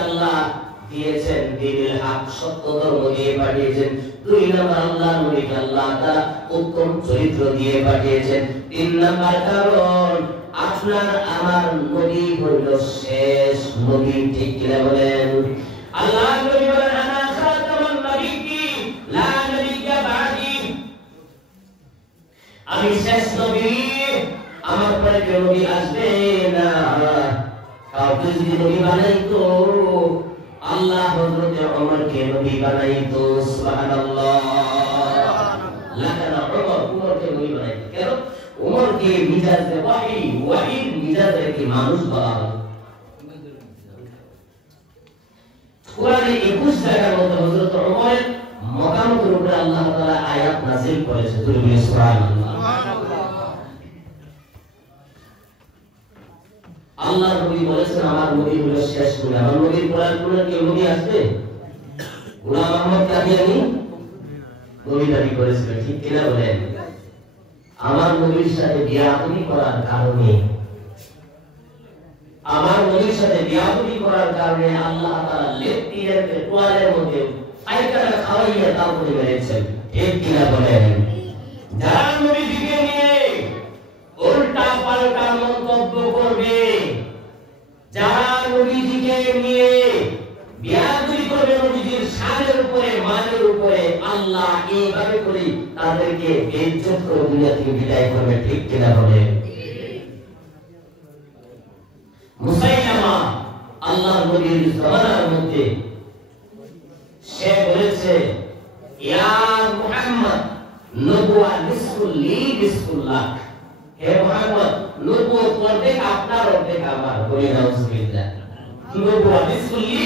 আল্লাহ দিয়েছেন দ্বীনুল হক, সত্য ধর্ম দিয়ে পাঠিয়েছেন। 2 নম্বর আল্লাহ নবীকে আল্লাহ তাআলা উত্তম চরিত্র দিয়ে পাঠিয়েছেন। 3 নম্বর কারণ আপনার আমার নবী হইল শেষ নবী। ঠিক কিনা বলেন? আল্লাহ নবী বলেন আনা খাতামুন নবিয়্যিন লা নবিয়্যা বাদি, আমি শেষ নবী, আমার পরে কেউ নবী আসবে না। কাউকে যদি নবী বানাইতো আল্লাহ হযরত ওমরকে নবী বানাইতো। সুবহানাল্লাহ। লাকানা ওমরকে নবী বানাইতো। কেন? ওমরকে মিজাজে ওয়াহির মিজাজে কি মানুষ বলা হয়। কোরআনে 21 জায়গার মধ্যে হযরত ওমরের মকামের উপরে আল্লাহ তাআলা আয়াত নাযিল করেছে। সুবহানাল্লাহ। আল্লাহ নবী বলেছেন আমার নবী হলো শেষ নবী। আমার নবীর পরে কি নবী আসবে? গোলাম আহমদ কাদিয়ানী নবী দাবি করেছিল। ঠিক কিনা বলেন? আমার নবীর সাথে বিয়াদবি করার কারণে, আমার নবীর সাথে বিয়াদবি করার কারণে আল্লাহ তাআলা লেফটিনের পেটওয়ালের মধ্যে পায়খানা খাওয়াইয়া তারপরে মেরেছেন। ঠিক কিনা বলেন? যারা নবীকে নিয়ে উল্টা পাল্টা মন্তব্য করবে, যারা নবীজিকে নিয়ে বিয়াদবি করবে, নবীজির শানের উপরে মানের উপরে, আল্লাহ এইভাবে করে তাদেরকে বেইজ্জত করে দুনিয়া থেকে বিদায় করবে। ঠিক কিনা বলেন? মুসাইলামা আল্লাহর নবীর জামানার মধ্যে সে বলেছে ইয়া মুহাম্মদ নবুয়া নিসফুল লি নিসফুল্লাহ, হে মুহাম্মদ নবুয়ত অর্ধেক আপনার অর্ধেক আমার। বলি নাউজুবিল্লাহ। নবুয়া নিসফুল লি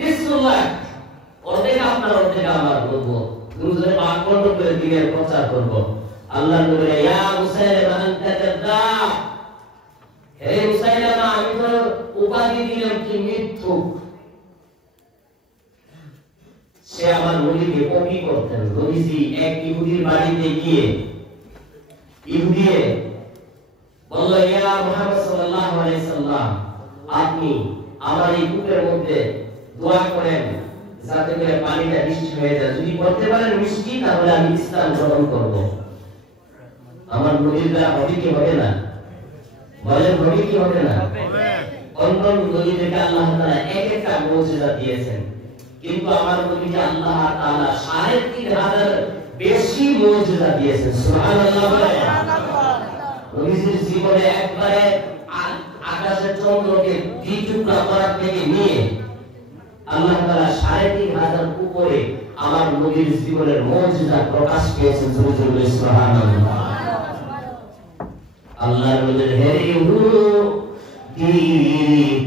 নিসফুল্লাহ, অর্ধেক আপনার অর্ধেক আমার নবুয়ত। তুমি যদি পাকবন্ধ করে দিনের প্রচার করব। আল্লাহর নবী ইয়া মুসাইলামা আনতা কাযাব, হে মুসাইলামা আমি তো উপাধি দিলাম কি মিথ্যুক। সে আমার নবীকে কপি করতেন। নবীজি এক ইহুদির বাড়িতে গিয়ে ইহুদি বলল ইয়া মুহাম্মদ সাল্লাল্লাহু আলাইহি সাল্লাম আপনি আমার এই কূপের মধ্যে দোয়া করেন যাতে করে পানিটা মিষ্টি হয়ে যায়। যদি করতে পারেন মিষ্টি তাহলে আমি ইসলাম গ্রহণ করব। আমার নবীর দ্বারা হবে কি হবে না? বলেন হবে কি হবে না? অন্য নবীদেরকে আল্লাহ তাআলা এক একটা মুজিজা দিয়েছেন, কিন্তু আমার নবীকে আল্লাহ তাআলা ৩,৫০০ বেশি মুজিজা দিয়েছেন। সুবহানাল্লাহ। নবীজির জীবনে একবারে আকাশের চন্দ্রকে দ্বিটুকরা করার থেকে নিয়ে আল্লাহ তাআলা ৩,৫০০ উপরে আমার নবীর জীবনের মুজিজা প্রকাশ পেয়েছেন। সুবহানাল্লাহ। আল্লাহর নবীর হে ইহুদি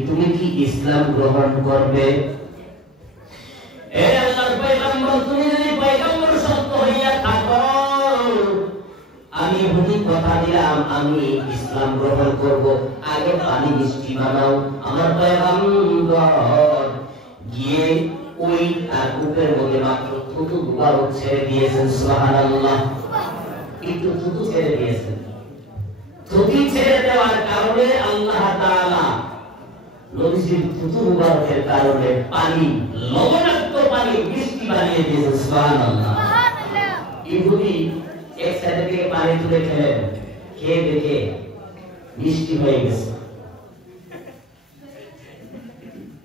তুমি কি ইসলাম গ্রহণ করবে? এ আল্লাহর পয়গম্বর তুমি যদি পয়গম্বর সত্য হইয়া থাকো আমি ইহুদি কথা দিলাম আমি ইসলাম গ্রহণ করব। আগে পানি মিষ্টি বানাও। আমার পয়গম্বর গিয়ে ওই কূপের মধ্যে মাত্র থুতু দুবার ছেড়ে দিয়েছেন। সুবহানাল্লাহ। একটু থুতু ছেড়ে দিয়েছেন। থুতু ছেড়ে দেওয়ার কারণে আল্লাহ তাআলা নবীজির থুতু মুবারকের কারণে পানি লবণাক্ত পানি মিষ্টি বানিয়ে দিয়েছেন। সুবহানাল্লাহ। ইহুদি এক সাইড থেকে পানি তুলে খেলেন, খেয়ে দেখে মিষ্টি হয়ে গেছে।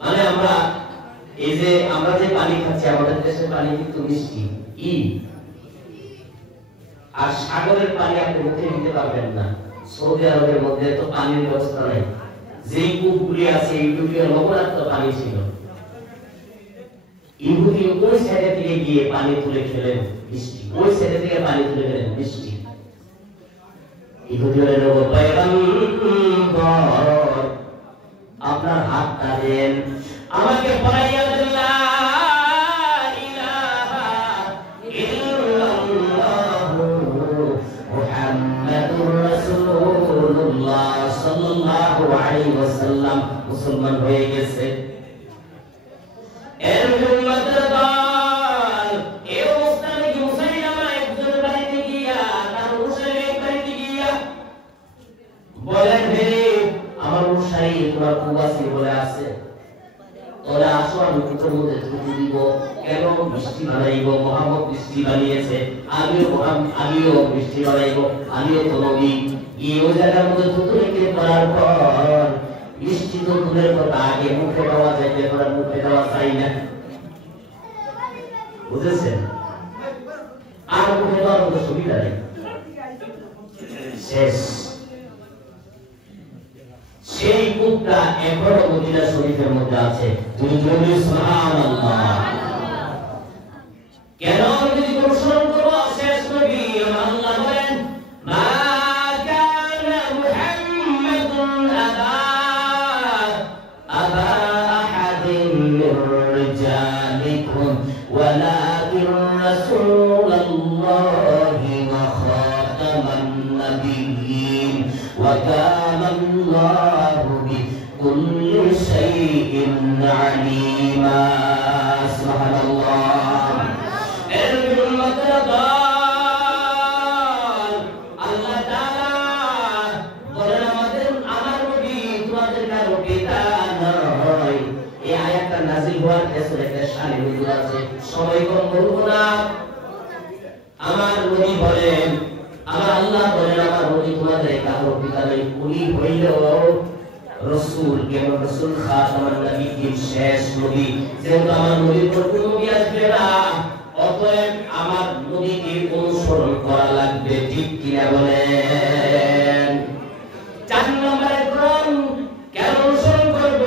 মানে আমরা এই যে আমরা যে পানি খাচ্ছি আমাদের দেশের পানি কিন্তু মিষ্টি আর সাগরের পানি আপনি মুখে নিতে পারবেন না। সৌদি আরবের মধ্যে তো পানির ব্যবস্থা নাই। যে কূপগুলি আছে এইগুলো লবণাক্ত পানি ছিল। ইহুদি ওই সাইডে থেকে গিয়ে পানি তুলে খেলেন মিষ্টি, ওই সাইডে থেকে পানি তুলে খেলেন মিষ্টি। ইহুদি বললেন ও পয়গম্বর আপনার হাতটা দেন, আমাকে পড়াইয়া দেন লা ইলাহা ইল্লাল্লাহ মুহাম্মাদুর রাসূলুল্লাহ সাল্লাল্লাহু আলাইহি ওয়াসাল্লাম মুসলমান হয়ে গেছে। এর উম্মতের দল এই অবস্থানে কি মুসাইলামা একজন বাড়িতে গিয়া তার মুশরিক বাড়িতে গিয়া বলেন হে আমার মুশরিক তোমার কুবাসী বলে আছে, ওরা আসো আমি মুখের মধ্যে থুতু দিব, কেন বৃষ্টি বানাইব, মুহাম্মদ বৃষ্টি বানিয়েছে, আমিও বৃষ্টি বানাইব, আমিও তো নবী। এই জায়গার মধ্যে থুতু রেখে করার পর বৃষ্টি তো দূরের কথা, আগে মুখে দেওয়া যাইতে পারে, মুখে দেওয়া চাই না, বুঝেছেন? আর মুখে দেওয়ার মতো সুবিধা নেই, শেষ। সেই কূপটা এখনো মদিনা শরীফের মধ্যে আছে। তুমি বলি সুবহানাল্লাহ। কেন যদি অনুসরণ করো শেষ নবী আল্লাহ বলেন মা কানা মুহাম্মাদুন আবা আহাদিন মির রিজালিকুম ওয়ালাকিন রাসূলুল্লাহি ওয়া খাতামান নাবিয়্যিন ওয়া কানা আল্লাহু বিকুল্লি শাইইন আলীমা। সুবহানাল্লাহ। আল্লাহ তাআলা বলেন আমার নবী তোমাদের কারো পিতা নয়। এই আয়াতটা নাযিল হওয়ার পেছনে একটা শানে হুজুর আছে, সময় কম করব না। আমার নবী বলেন, আমার আল্লাহ বলেন আমার নবী তোমাদের কারো পিতা নয়, উনি হইলেও রাসূল। কেন রাসূল? খাতামান নবিয়্যিন, শেষ নবী। যেহেতু আমার নবীর পর কোনো নবী আসবে না, অতএব আমার নবীকে অনুসরণ করা লাগবে, ঠিক কিনা বলেন? 4 নম্বরে কোরআন কেন অনুসরণ করব?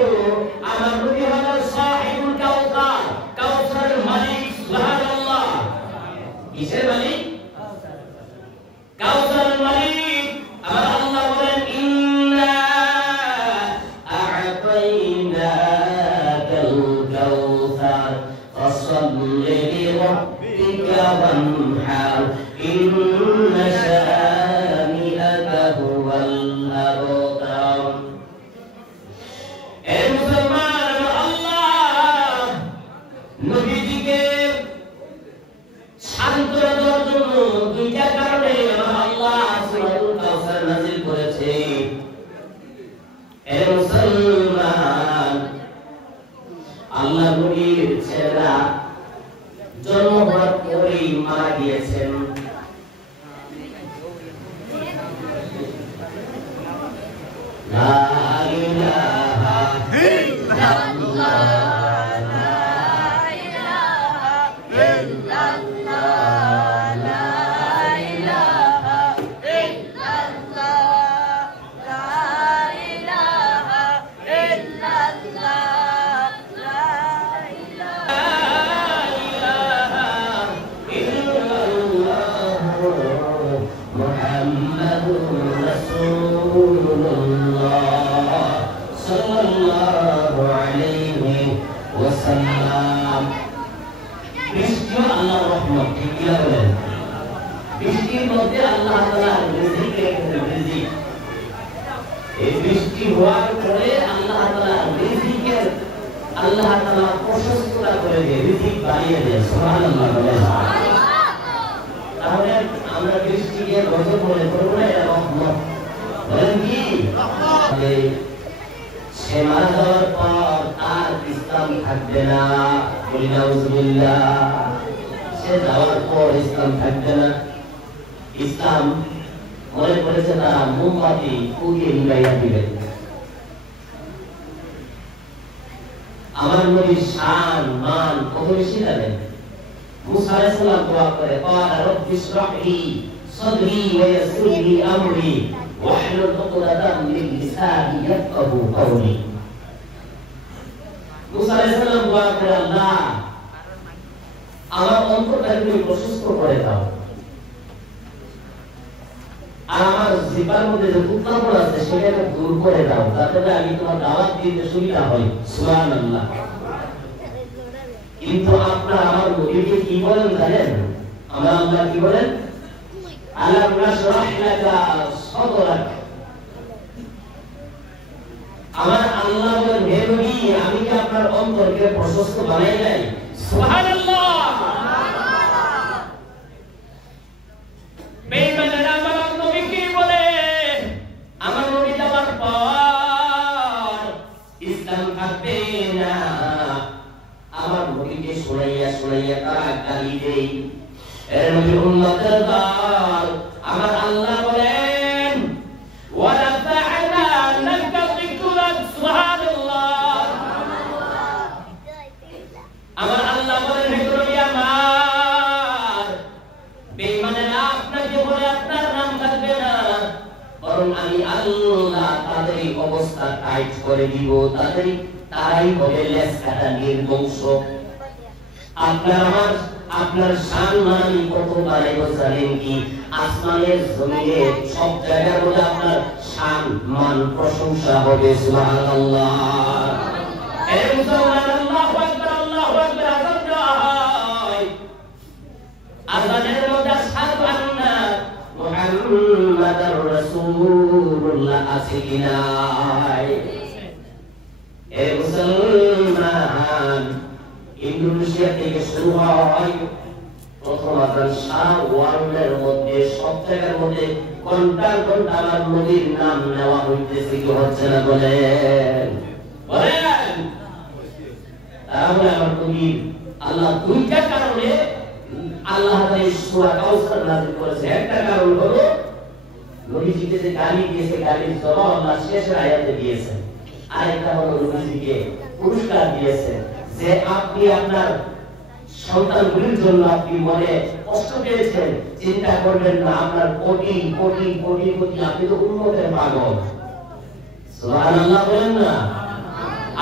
আমার নবী হলেন সাহিবুল কাউসার, কাউসারের মালিক। সুবহানাল্লাহ। কিসের মালিক? কাউসারের মালিক। আমার আল্লাহ বলেন ইন্না আ'তাইনাকাল কাউসার ফাসাল্লি লিরাব্বিকা ওয়ানহার ইন্না শানিআকা হুয়াল আবতার। এ মুসলমান, আল্লাহ নবীজিকে সান্ত্বনা দেওয়ার জন্য 2টা কারণে আল্লাহ সূরাতুল কাউসার নাযিল করেছে। এ মুসলমান, আল্লাহ নবীর ছেলেরা জন্ম হওয়ার পরেই মারা গিয়েছেন। লা ইলাহা ইল্লাল্লাহ, লা ইলাহা ইল্লাল্লাহ, লা ইলাহা ইল্লাল্লাহ, লা ইলাহা ইল্লাল্লাহ, লা ইলাহা ইল্লাল্লাহ মুহাম্মাদুর রাসূলুল্লাহ সাল্লাল্লাহু আলাইহি ওয়াসাল্লাম। বৃষ্টি আল্লাহর রহমত, ঠিক কি বলেন? বৃষ্টির মধ্যে আল্লাহ তাআলা রিজিক রেখেছেন, রিজিক। এই বৃষ্টি হওয়ার পরে আল্লাহ তাআলা রিজিকের আল্লাহ তাআলা প্রশস্ততা করে দিয়ে রিজিক বাড়িয়ে দেন। সুবহানাল্লাহ বলেন। তাহলে আমরা বৃষ্টিকে গজব মনে করব না, এটা রহমত। বলেন কি? সে মারা যাওয়ার পর আর ইসলাম থাকবে না, বলি নাউজুবিল্লাহ। সে যাওয়ার পর ইসলাম থাকবে না। ইসলাম মনে করেছে তারা মোমবাতি পুড়িয়ে নিভাইয়া দিবে। আমার নবীর শান মান কত বেশি জানেন? মুসা আলাইহিস সালাম দোয়া করে, ক্বালা রাব্বি ইশরাহ লি সাদরি ওয়া ইয়াসসির লি আমরি ওয়াহলুল উকদাতাম মিন লিসানি ইয়াফকাহু কওলি। মুসা আলাইহিস সালাম দোয়া করে, আল্লাহ আমার অন্তরটাকে তুমি প্রশস্ত করে দাও, আর আমার জিহ্বার মধ্যে যে উত্তাপন আছে সেটাকে দূর করে দাও, যাতে আমি তোমার দাওয়াত দিতে সুবিধা হয়। সুবহানাল্লাহ। কিন্তু আপনারা আমার নবীকে কি বলেন জানেন? আমার আল্লাহ কি বলেন? আলাম নাশরাহ লাকা সাদরাক। আমার আল্লাহ বলেন, হে নবী, আমি কি আপনার অন্তরকে প্রশস্ত বানাই নাই? সুবহানাল্লাহ। বেঈমানেরা আমার নবী কি বলে? আমার নবী যাওয়ার পর ইসলাম থাকবে না, নবীকে শুনাইয়া শুনাইয়া তারা গালি দেই। এর নবীর উম্মতের দল, আমার আল্লাহ বলেন ওয়ালা ফাআলা লাকা যিকরাক, সুবহানাল্লাহ। আমার আল্লাহ বলেন হে নবী আমার, বেঈমানেরা আপনাকে বলে আপনার নাম থাকবে না, বরং আমি আল্লাহ তাদের অবস্থা টাইট করে দিব, তারাই হবে লেজ কাটা নির্বংশ। আপনার সম্মান কত বাড়াইব জানেন কি? আসমানের জমিনে সব জায়গার মধ্যে আপনার সম্মান প্রশংসা হবে, সুবহানাল্লাহ। এই মুসলমান আল্লাহু আকবার, আল্লাহু আকবার আযান হয়, আযানের মধ্যে আশহাদু আন্না মুহাম্মাদার রাসূলুল্লাহ আছে কিনা? এই মুসলমান ইন্দোনেশিয়া থেকে শুরু হয় প্রথম আযান, সারা ওয়ার্ল্ডের মধ্যে সব জায়গার মধ্যে ঘন্টার ঘন্টা আমার নবীর নাম নেওয়া হইতেছে, কি হচ্ছে না বলেন? বলেন। তাহলে আমার নবী আল্লাহ দুইটা কারণে আল্লাহ তাআলা সূরা কাউসার নাযিল করেছে। একটা কারণ হলো নবীজিকে যে গালি দিয়েছে, গালির জবাব আল্লাহ শেষের আয়াতে দিয়েছেন। আরেকটা হলো নবীজিকে পুরস্কার দিয়েছেন যে আপনি আপনার সন্তানগুলির জন্য আপনি মনে কষ্ট পেয়েছেন, চিন্তা করবেন না, আপনার কোটি কোটি কোটি কোটি, আপনি তো উম্মতের পাগল, সুবহানাল্লাহ বলেন না?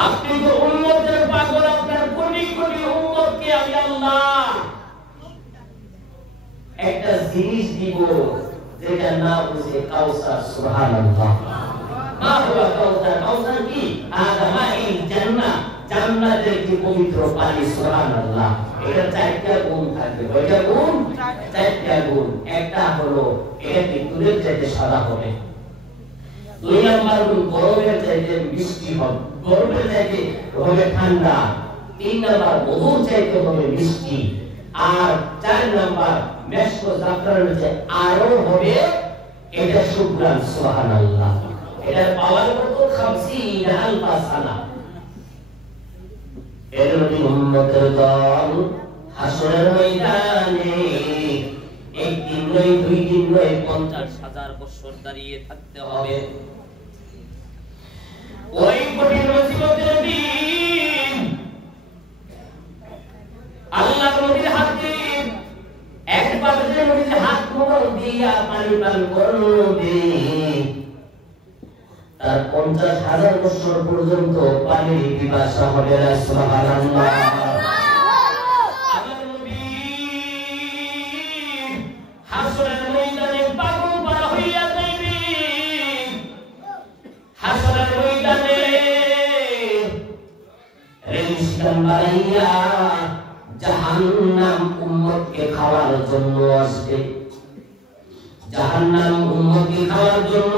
আপনি তো উম্মতের পাগল, আপনার কোটি কোটি উম্মতকে আমি আল্লাহ একটা জিনিস দিব যেটা নাম হচ্ছে কাউসার, সুবহানাল্লাহ। মা হুয়া কাউসার? কাউসার কি? আদামাইল জান্নাহ, জান্নাতের কি পবিত্র পানি, সুবহানাল্লাহ। এটা চারটা গুণ থাকবে। কয়টা গুণ? চারটা গুণ। একটা হলো এটা কি দুধের চাইতে সাদা হবে। দুই নাম্বার গুণ গরমের চাইতে মিষ্টি হবে, গরমের চাইতে হবে ঠান্ডা। তিন নাম্বার মধুর চাইতে হবে মিষ্টি। আর চার নাম্বার মেশক জাফরানের চাইতে আরো হবে এটা সুগ্রান, সুবহানাল্লাহ। এটা পাওয়ার কত? 50,000 সানা। এর নবী উম্মতের দল হাসরের ময়দানে একদিন নয়, দুই দিন নয়, 50,000 বছর দাঁড়িয়ে থাকতে হবে। ওই কঠিন মুসিবতের দিন আল্লাহ নবীর হাতে একবার যে নবীর হাত মোবারক দিয়া পানি পান করবে, তার 50,000 বছর পর্যন্ত পানির পিপাসা হবে না, সুবহানাল্লাহ। আমার নবী হাসরের ময়দানে পাগল পারা হইয়া যাইবে। হাসরের ময়দানে রেশম বানাইয়া জাহান্নাম উম্মতকে খাওয়ার জন্য আসবে। জাহান্নাম উম্মতকে খাওয়ার জন্য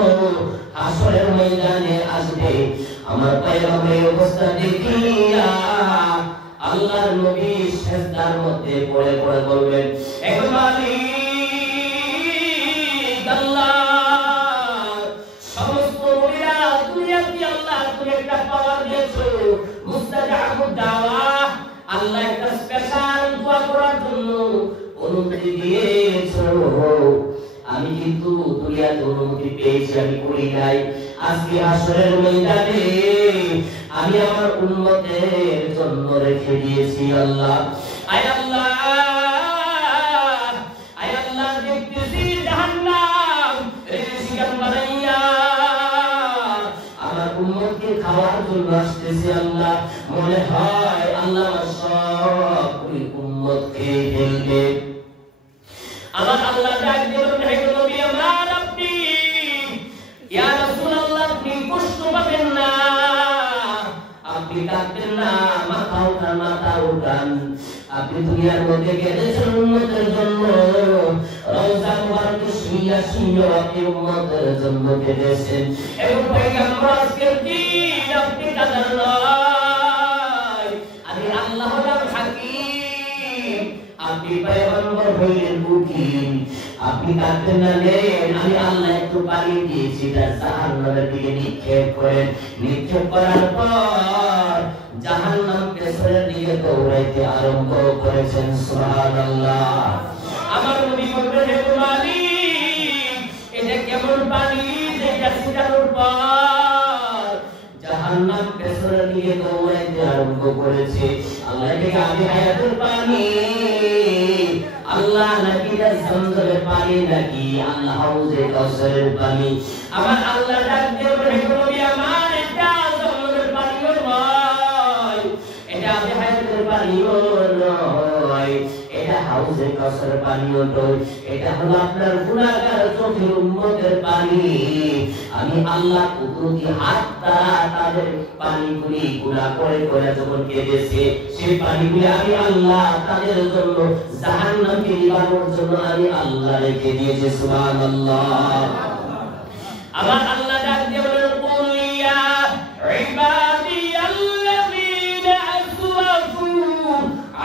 হাসরের ময়দানে আসবে। আমার পয়গম্বরের অবস্থা দেখিয়া আল্লাহর নবী সিজদার মধ্যে পড়ে পড়ে বলবেন, হে মালিক আল্লাহ, সমস্ত নবীরা দুনিয়াতে আল্লাহ তুমি একটা পাওয়ার দিয়েছো, মুস্তাজাবুদ দাওয়া, আল্লাহ একটা স্পেশাল দোয়া করার জন্য অনুমতি দিয়েছো। আমি কিন্তু দুনিয়াতে অনুমতি পেয়েছি, আমি করি নাই। আজকে হাসরের ময়দানে আমি আমার উম্মতের জন্য রেখে দিয়েছি আল্লাহ। আয় আল্লাহ, আয় আল্লাহ, দেখতেছি জাহান্নাম রেশম বানাইয়া আমার উম্মতকে খাওয়ার জন্য আসতেছে আল্লাহ। মনে হয় আল্লাহ সব উম্মতকে ফেলবে। আমার আল্লাহ ডাক দিয়ে বলেন, হে নবী আমার, আপনি ইয়া রাসূলুল্লাহ, আপনি কষ্ট পাবেন না, আপনি কাঁদবেন না, মাথা উঠান, মাথা উঠান। আপনি দুনিয়ার মধ্যে কেঁদেছেন উম্মতের জন্য, রওজা মুবারকে শুইয়া শুইয়া আপনি উম্মতের জন্য কেঁদেছেন। এবং পয়গম্বর আজকের দিন আপনি কাঁদেন নয়, আমি আল্লাহ হাকীম, আপনি পয়গম্বর হইলেন উকিল, আপনি কাঁদবেন না। আমি আল্লাহ একটু পানি দিয়েছি, তার জাহান্নামের দিকে নিক্ষেপ করেন। নিক্ষেপ করার পর জাহান্নামকে ছেড়ে দিয়ে দিকে দৌড়াইতে আরম্ভ করেছেন। সুবহানাল্লাহ। আমার নবী বললেন, হে মালিক, এটা কেমন পানি যেটা ছিটানোর পর জাহান্নাম পেছনে নিয়ে দৌড়াইতে আরম্ভ করেছে। আল্লাহ এটাকে আমি হায়াতুল পানি, আল্লাহ নাকি জমজমের পানি, নাকি আল্লাহ হাউজে কাউসারের পানি। আমার আল্লাহ ডাক দিয়ে বলে, হে নবী আমার, এটা জমজমের পানিও নয়, এটা আমি হায়াতুল পানিও নয়, এটা হাউজে কাউসারের পানিও নয়, এটা হলো আপনার গুনাহগার চোখের উম্মতের পানি। আমি আল্লাহ কুদরতি হাত দ্বারা তাদের পানিগুলি গুনাহ করে করে যখন কেঁদেছে, সেই পানিগুলি আমি আল্লাহ তাদের জন্য জাহান্নামকে নিবারণের জন্য আমি আল্লাহ রেখে দিয়েছি। সুবহানাল্লাহ। আমার আল্লাহ ডাক দিয়ে বলেন, কুল ইয়া ইবাদিয়াল্লাযীনা আসরাফু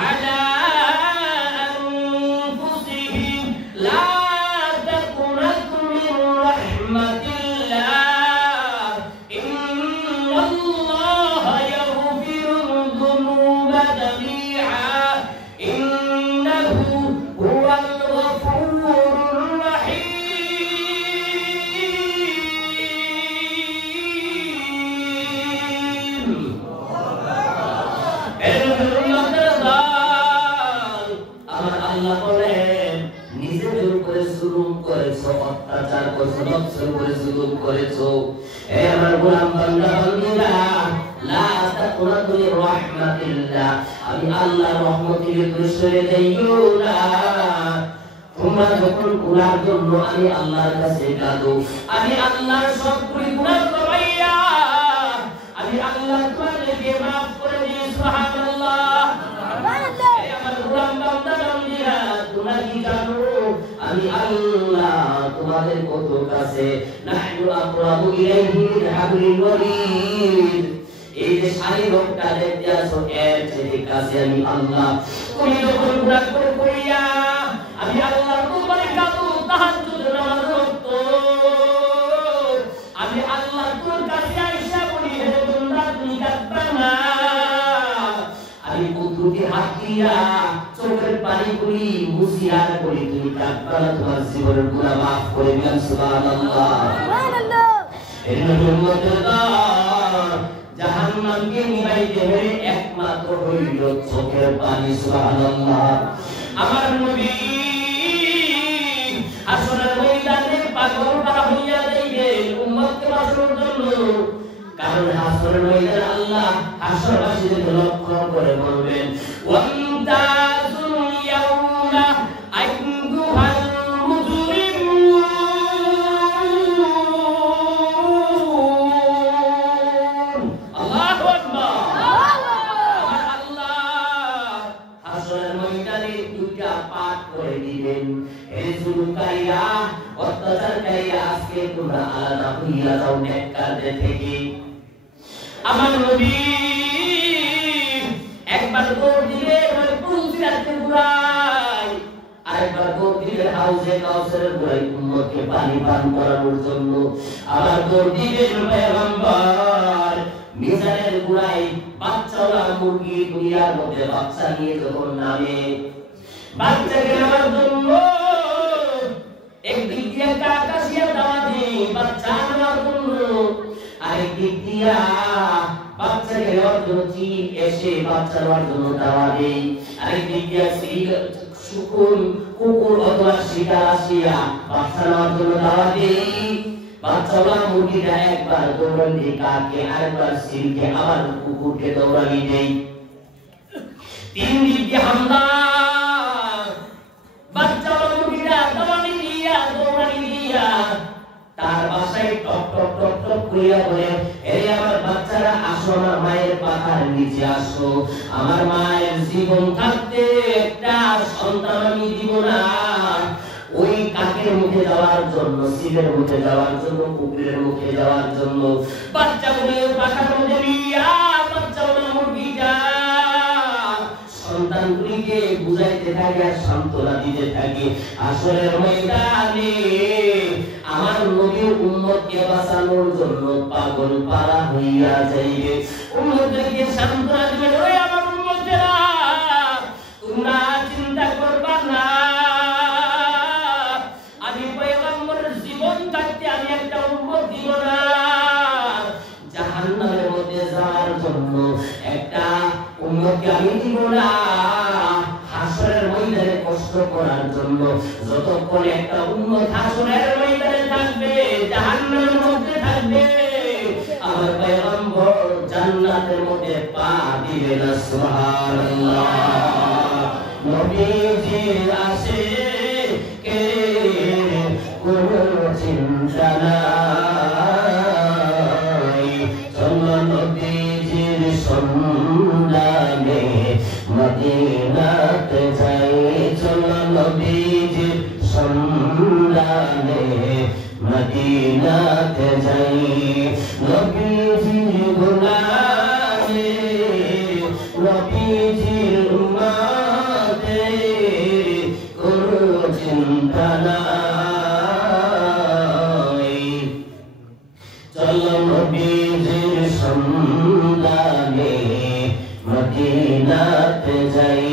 আলা আনফুসিহিম লা তাকুনাতু মিন রাহমাতিল্লাহ ইন্নাল্লাহা ইয়াগফিরুয যুনুবা জামিআ ইন্নাহু হুয়াল গফুরুর রাহিম। আমার আল্লাহ বলেন, নিজেদের উপরে জুলুম করেছো, অত্যাচার করেছো, নফসের উপরে জুলুম করেছো, হে আমার গোলাম বান্দা বান্দীরা, লা তাকুনাতু মির রাহমাতিল্লাহ, আমি আল্লাহর রহমত থেকে দূরে সরে যাইও না। তোমরা যখন গুনাহর জন্য আমি আল্লাহর কাছে কাঁদো, আমি আল্লাহর সব গুনাহ কমাইয়া আমি আল্লাহ তোমাদেরকে মাফ করে দিই। সুবহানাল্লাহ। হে আমার গোলাম বান্দা বান্দীরা, তোমরা কি জানো আমি আল্লাহ তোমাদের কত কাছে? নাহনু আকরাবু ইলাইহি মিন হাবলিল ওয়ারিদ। এই যে সারি রোগটা দেখতে আছো, এর চেয়ে কাছে আমি আল্লাহ। তুমি যখন গুনাহ করিয়া আমি আল্লাহর দরবারে কাঁদো, তাহাজ্জুদ নামাজ পড়তো, আমি আল্লাহ তোর কাছে আইসা বলি, হে বান্দা তুমি কাঁদবা না। আমি কুদরতি হাত দিয়া চোখের পানিগুলি মুছিয়ার করি, তুমি কাঁদবা না, তোমার জীবনের গুনাহ মাফ করে দিলাম। সুবহানাল্লাহ। সুবহানাল্লাহ। এর উম্মতেরা, জাহান্নামকে নিবাইতে হলে একমাত্র হইল চোখের পানি। সুবহানাল্লাহ। আমার নবী আসরের ময়দানে পাগল করা হইয়া যাইবেন উম্মতকে বাঁচানোর জন্য। কারণ আসরের ময়দানে আল্লাহ হাসরবাসীদের লক্ষ্য করে বলবেন, ওয়ান্তাজুল ইয়াউমা আইয়ুহাল মুজরিমুন। আল্লাহু আকবার। আমার আল্লাহ হাসরের ময়দানে দুইটা পাঠ করে দিবেন, হে জুলুমকারীরা, অত্যাচারকারীরা, আজকে তোমরা আলাদা হইয়া যাও নেককারদের থেকে। আমার নবী একবার দৌড় দিলে ওই পুলসিরাতের গোড়ায়, আরেকবার দৌড় দিলে হাউজে কাউসারের গোড়ায় উম্মতকে পানি পান করানোর জন্য। আবার দৌড় দিলেন পয়গম্বর মিজানের গোড়ায় বাচ্চাওয়ালা মুরগি দুনিয়ার মধ্যে বাচ্চা নিয়ে যখন নামে, বাচ্চাকে নেওয়ার জন্য একদিক দিয়ে আকাশিয়া দাওয়া দিই বাচ্চা নেওয়ার জন্য, আরেকদিক দিয়া বাচ্চাকে নেওয়ার জন্য চিল এসে বাচ্চা নেওয়ার জন্য দাওয়া দেই, আরেকদিক দিয়া কুকুর অথবা শিকার আসিয়া বাচ্চা নেওয়ার জন্য দাওয়া দেই। বাচ্চাওয়ালা মুরগিটা একবার দৌড়ানি কাকে, আরেকবার সিলকে, আবার কুকুরকে দৌড়ানি দেই। তিন দিকে হামলা, বাচ্চাওয়ালা মুরগিটা দৌড়ানি দিয়া তার বাসায় টপ টপ টপ টপ করিয়া বলে, এই আমার বাচ্চারা আসো, আমার মায়ের পাখার নিচে আসো। আমার মায়ের জীবন থাকতে একটা সন্তান আমি দিব না। ওই কাকের মুখে যাওয়ার জন্য, সিলের মুখে যাওয়ার জন্য, কুকুরের মুখে যাওয়ার জন্য বাচ্চাগুলো পাখার মধ্যে নিয়া বাচ্চাগুলো মুরগিটা সন্তানগুলিকে বুঝাইতে থাকে আর সান্ত্বনা দিতে থাকে। আসরের ময়দানে আমার নবীর উম্মতকে বাঁচানোর জন্য পাগল পারা হইয়া যাইবে। উম্মতকে সান্ত্বনা দিবে, ওই আমার উম্মতেরা জান্নাতের মধ্যে যাওয়ার জন্য একটা উম্মতকে আমি দিব না হাসরের ময়দানে কষ্ট করার জন্য। যতক্ষণ একটা উম্মত হাসরের ময়দানে থাকবে, জাহান্নামের মধ্যে থাকবে, আমার পয়গম্বর জান্নাতের মধ্যে পা দিবে না। সুবহানাল্লাহ। নবীজি আসে কে কোনো চিন্তা নাই, চলো নবীজির সন্ধানে মদিনাতে যাই, চলো নবীজির সন্ধানে মদিনাতে যাই। নবীজির গুনাহে নবীজির উম্মতে কোনো চিন্তা নাই, চলো নবীজির সন্ধানে মদিনাতে যাই।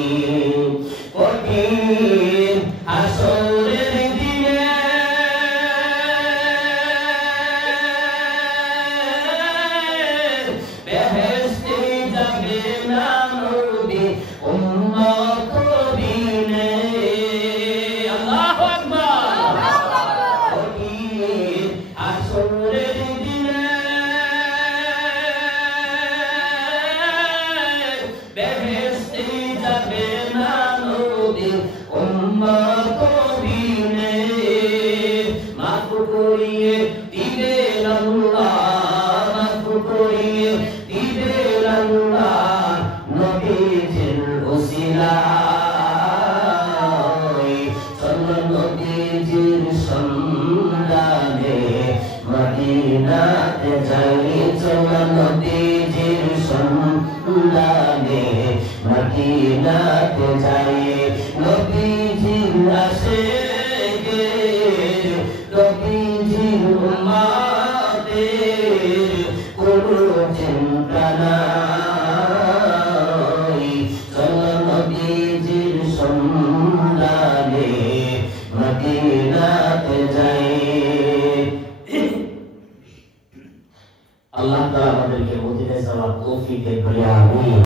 কঠিন হাসরের দিনে বেহেশতে যাবে না নবী উম্মত বিনে। আল্লাহু আকবার। কঠিন হাসরের দিনে বেহেশতে যাবে না নবী উম্মত বিনে। মাফ করিয়ে দিবেন আল্লাহ, মাফ করিয়ে দিবেন আল্লাহ নবীজির ওসিলায়। চলো নবীজির সন্ধানে মদিনাতে যাই, চলো নবীজির সন্ধানে মদিনাতে যাই। নবীজির আশিকে নবীজির উম্মতে কোনো চিন্তা নাই, চলো নবীজির সন্ধানে মদিনাতে যাই। আল্লাহ তাআলা আমাদেরকে মদিনায় যাওয়ার তৌফিক দেন বলে আমিন।